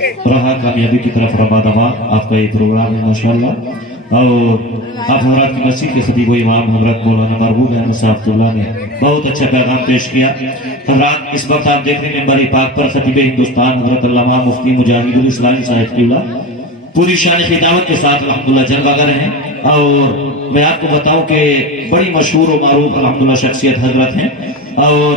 रहा कामयाबी की तरफ रवा दवा। आपका ये प्रोग्राम है माशाल्लाह, और आप हजरात की मस्जिद के खतीब इमाम हजरत मौलाना मरबूब अहमद साहब ने बहुत अच्छा पैगाम पेश किया। हजरात इस वक्त आप देख रहे हैं मेंबर पाक पर खतीब हिंदुस्तान हजरत अल्लामा मुफ्ती मुजाहिदुल इस्लामी साहिब किबला पूरी शान खिदावत के साथ अल्हम्दुलिल्लाह जलवा कर रहे हैं। और मैं आपको बताऊं कि बड़ी मशहूर और मारूफ अल्हम्दुलिल्लाह शख्सियत हजरत हैं, और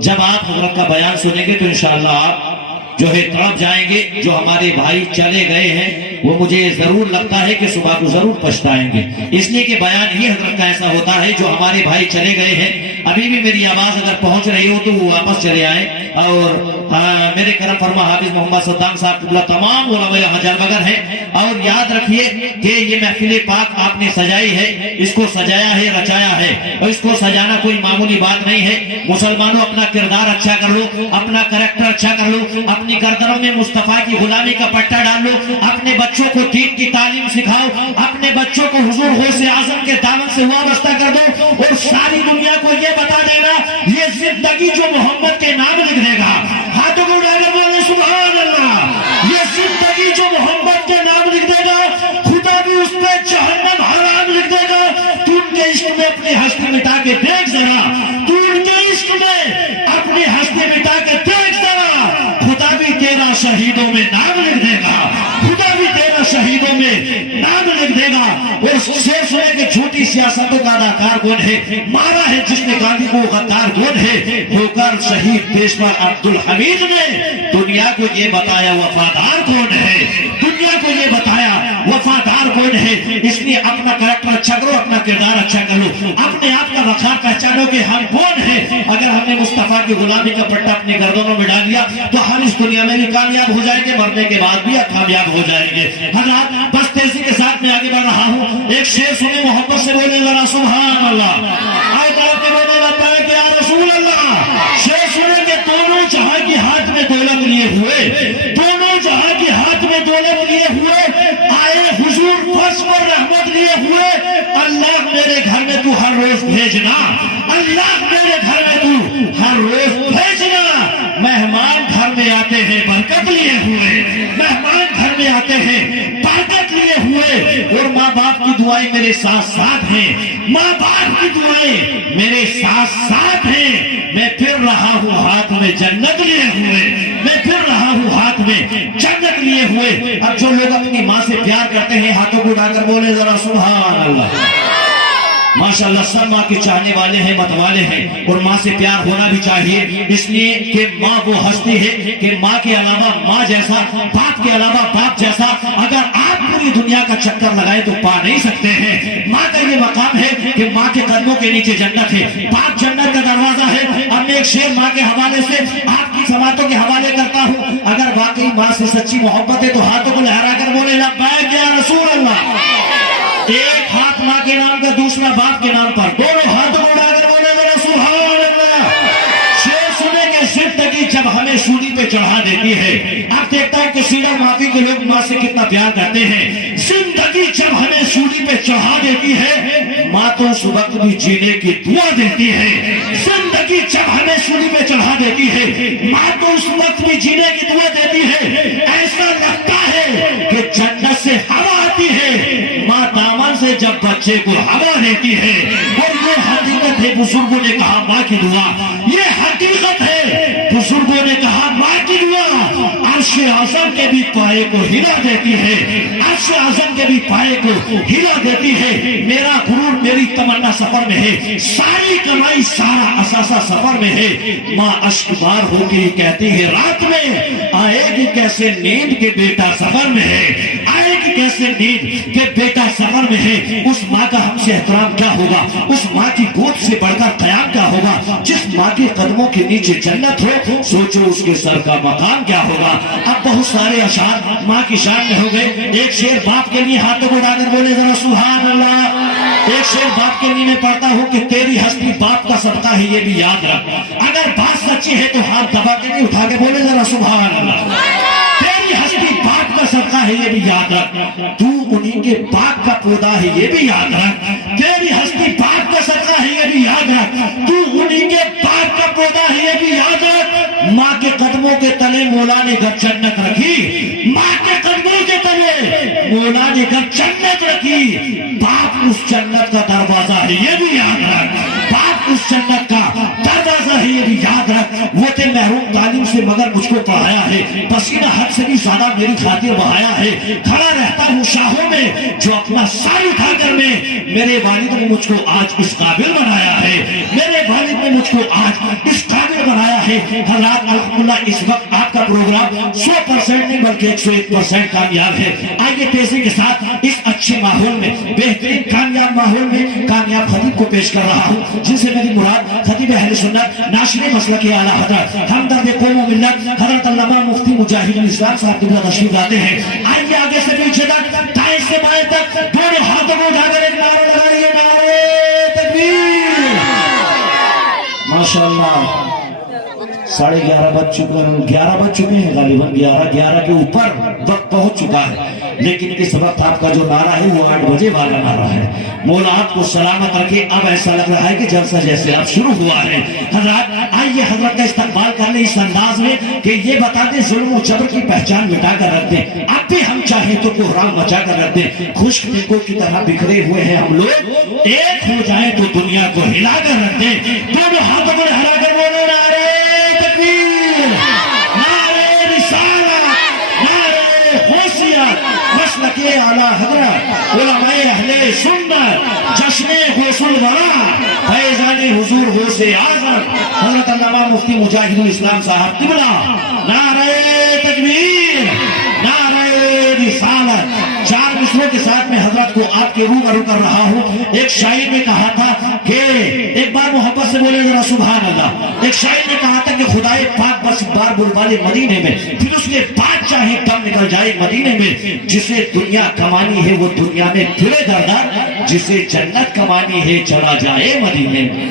जब आप हजरत का बयान सुनेंगे तो इंशाअल्लाह आप जो है तड़प जाएंगे। जो हमारे भाई चले गए हैं वो मुझे जरूर लगता है कि सुबह को जरूर पछताएंगे, इसलिए कि बयान ही हजरत का ऐसा होता है। जो हमारे भाई चले गए हैं, अभी भी मेरी आवाज अगर पहुंच रही हो तो वो वापस चले आए। और मेरे करम फरमा हाफिज मोहम्मद सद्दाम साहब किबला तमाम उलमा यहाँ जलवगर हैं। और याद रखिए कि ये महफिल पाक आपने सजाई है, इसको सजाया है, रचाया है, और इसको सजाना कोई मामूली बात नहीं है। मुसलमानों अपना किरदार अच्छा कर लो, अपना करैक्टर अच्छा कर लो, अपनी गर्दनों में मुस्तफा की गुलामी का पट्टा डाल लो, अपने बच्चों को दीन की तालीम सिखाओ, अपने बच्चों को हुजूर गौसे आजम के दामन से वाबस्ता कर दो, और सारी दुनिया को ये बता देना ये जिंदगी जो मोहम्मद के नाम लिख देगा, हाथों को उठाकर बोले सुभान अल्लाह, ये जिंदगी जो मोहम्मद के नाम लिख देगा खुदा भी उस पे जहन्नम हराम लिख देगा। तू उनके इश्क में अपनी हस्ती मिटा के देख जरा, तू उनके इश्क में अपनी हस्ती मिटा के देख जरा, खुदा भी तेरा शहीदों में नाम लिख देगा, खुदा भी तेरा शहीदों में नाम लिख देगा। और शेर सुने कि झूठी सियासतों का अदाकार कौन है, मारा है जिसने गांधी को, गद्दार कौन है, होकर शहीद पेशवा अब्दुल हमीद ने दुनिया को ये बताया वफादार कौन है, दुनिया को ये बताया वफादार कौन है। इसलिए अपना करैक्टर अच्छा करो, अपना किरदार अच्छा करो, अपने आप का वखार पहचानो कि हम कौन है। अगर हमने मुस्तफा की गुलामी का पट्टा अपनी गर्दनों में डाल दिया तो हम इस दुनिया में भी कामयाब हो जाएंगे, मरने के बाद भी कामयाब हो जाएंगे। हजरात बस तेजी के साथ मैं आगे बढ़ रहा हूँ। एक शेर सुने, मोहब्बत से बोले जरा सुभान अल्लाह, आए तरफ के बोले लगता है कि या रसूल अल्लाह। शेर सुने के दोनों जहां की हाथ में दौलत लिए हुए, दोनों जहां की हाथ में दौलत लिए हुए, आए हुजूर फर्श पर रहमत लिए हुए। अल्लाह मेरे घर में तू हर रोज भेजना, अल्लाह मेरे घर में तू हर रोज भेजना। मेहमान घर में आते हैं बरकत लिए हुए, मेहमान घर में आते हैं बरकत लिए हुए। और माँ बाप की दुआएं मेरे साथ साथ हैं, माँ बाप की दुआएं मेरे साथ साथ हैं। मैं फिर रहा हूँ हाथ में जन्नत लिए हुए, मैं फिर रहा हूँ हाथ में जन्नत लिए हुए। अब जो लोग अपनी माँ से प्यार करते हैं हाथों को उठाकर बोले जरा सुभान अल्लाह। माशाल्लाह सब माँ के चाहने वाले हैं, मतवाले हैं, और माँ से प्यार होना भी चाहिए, इसलिए कि माँ वो हस्ती है कि माँ के अलावा माँ जैसा, बाप के अलावा बाप जैसा अगर आप पूरी दुनिया का चक्कर लगाए तो पा नहीं सकते हैं। माँ का ये मकाम है कि माँ के कदमों के नीचे जन्नत है, बाप जन्नत का दरवाजा है। अब मैं एक शेर माँ के हवाले से आपकी समातों के हवाले करता हूँ। अगर वाकई माँ से सच्ची मोहब्बत है तो हाथों को लहरा कर बोले लब्बैक या रसूल अल्लाह। एक हाथ माँ के नाम का, दूसरा बाप के नाम पर, दोनों हाथों को उठाकर बोले बोले सुभान अल्लाह। शेर सुने के जिंदगी जब हमें सूली पे चढ़ा देती है, आप देखता हूँ कि सीधा माफी के लोग माँ से कितना प्यार करते हैं। जिंदगी जब हमें सूली पे चढ़ा देती है, माँ तो उस वक्त भी जीने की दुआ देती है। जिंदगी जब हमें सूली पे चढ़ा देती है, माँ तो उस वक्त भी जीने की दुआ देती है। ऐसा लगता है कि जन्नत से हवा आती है, माँ दामन से जब बच्चे को हवा देती है। और ये हकीकत है, बुजुर्गों ने कहा माँ की दुआ, ये हकीकत है, बुजुर्गों ने कहा माँ की दुआ अर्श आज़म के भी पाए को हिला देती है, अर्श आज़म के भी पाए को हिला देती है। मेरा गुरूर मेरी तमन्ना सफर में है, सारी कमाई सारा असासा सफर में है। माँ अश्कबार होकर कहती है रात में आएगी कैसे नींद के बेटा सफर में है, आएगी कैसे नींद के बेटा सफर में है। उस माँ का हमसे एहतराम क्या होगा, उस माँ की गोद से बढ़कर कयाम क्या होगा। जिस माँ के कदमों के नीचे जन्नत हो, सोचो उसके सर का मकाम क्या होगा। अब बहुत सारे अशार माँ की शान में हो गए। एक शेर बाप के लिए हाथों को उठाकर बोले जरा सुभान अल्लाह। एक शेर बाप के लिए मैं पढ़ता हूँ कि तेरी हस्ती बाप का सदका है ये भी याद रख। अगर बात सच्ची है तो हाथ दबा के नहीं उठा के बोले जरा सुभान अल्लाह। तेरी हस्ती बाप का सदका है ये भी याद रख, तू उन्हीं के बाप का पौधा है ये भी याद रख। तेरी हस्ती बाप का सदका है ये भी याद रख, तू उन्हीं के बाप का पौधा है ये भी याद रख। माँ के कदमों के तले تلے مولا نے گر جنت رکھی، ماں کے قدموں کے تلے مولا نے گر جنت رکھی، باپ اس جنت کا دروازہ ہے یہ بھی یاد رکھ، باپ اس جنت کا دروازہ ہے یہ بھی یاد رکھ۔ وہ تے محروم تعلیم سے مگر مجھ کو پڑھایا ہے، پسینہ حد سے بھی زیادہ میری خاطر بہایا ہے، کھڑا رہتا ہوں شاہوں میں جو اپنا سر اٹھا کر میں، میرے والد نے مجھ کو آج اس قابل بنایا ہے، میرے والد نے مجھ کو آج اس قابل بنایا ہے۔ حضرات الحمدللہ اس وقت آپ کا پروگرام 100% نہیں بلکہ 101% کامیاب ہے۔ آئیے تیزی کے ساتھ اس اچھے ماحول میں، بہترین کامیاب ماحول میں کامیاب خطیب کو پیش کر رہا ہوں، جن سے میری مراد خطیب اہل سنت ناشر مسلک اعلیٰ حضرت ہمدرد قوم و ملت حضرت علامہ مفتی مجاہد الاسلام صاحب قبلہ تشریف لاتے ہیں۔ آئیے آگے سے پیچھے تک، دائیں سے بائیں تک دونوں ہاتھوں کو اٹھا کر ایک نعرہ لگائیے، نعرہ تکبیر۔ ماشاءاللہ 11:30 بج چکے ہیں، 11 بج چکے ہیں، غالباً 11 کے اوپر وقت پہنچ چکا ہے، لیکن اس وقت آپ کا جو نعرہ ہے وہ 8 بجے والا نعرہ ہے۔ مولا آپ کو سلامت رکھے۔ اب ایسا لگ رہا ہے کہ جلسہ جیسے اب شروع ہوا ہے۔ حضرات آئیے حضرت کا استقبال کر لیں اس انداز میں کہ یہ بتا دیں ظلم و جبر کی پہچان مٹا کر رکھ دیں، اب بھی ہم چاہیں تو کوہرام مچا کر رکھ دیں، خشک ٹیکوں کی طرح بکھرے ہوئے ہیں ہم لوگ، ایک ہو جائیں تو دنیا کو ہلا کر رکھ دیں۔ دونوں ہاتھوں کو ہلا کر بولو نعرہ تکبیر، نعرہ رسالت، نعرہ حیثیت، مسلک اعلیٰ حضرت علماء اہل سنت، جشن غوث الورا، فیضان حضور غوث اعظم حضرت علامہ مفتی مجاہد الاسلام صاحب قبلہ، نعرہ تکبیر، نعرہ رسالت۔ 4 مصروں کے ساتھ میں حضرت کو آپ کے روبرو کر رہا ہوں۔ ایک شاعر نے کہا تھا کہ ایک بار محبت سے بولے ذرا سبحان اللہ، ایک شاعر نے کہا تھا کہ خدائے پاک بس بار بلوالے مدینے میں، پھر اس کے بعد چاہے دم نکل جائے مدینے میں، جسے دنیا کمانی ہے وہ دنیا میں پھرے در در، جسے جنت کمانی ہے چلا جائے مدینے میں۔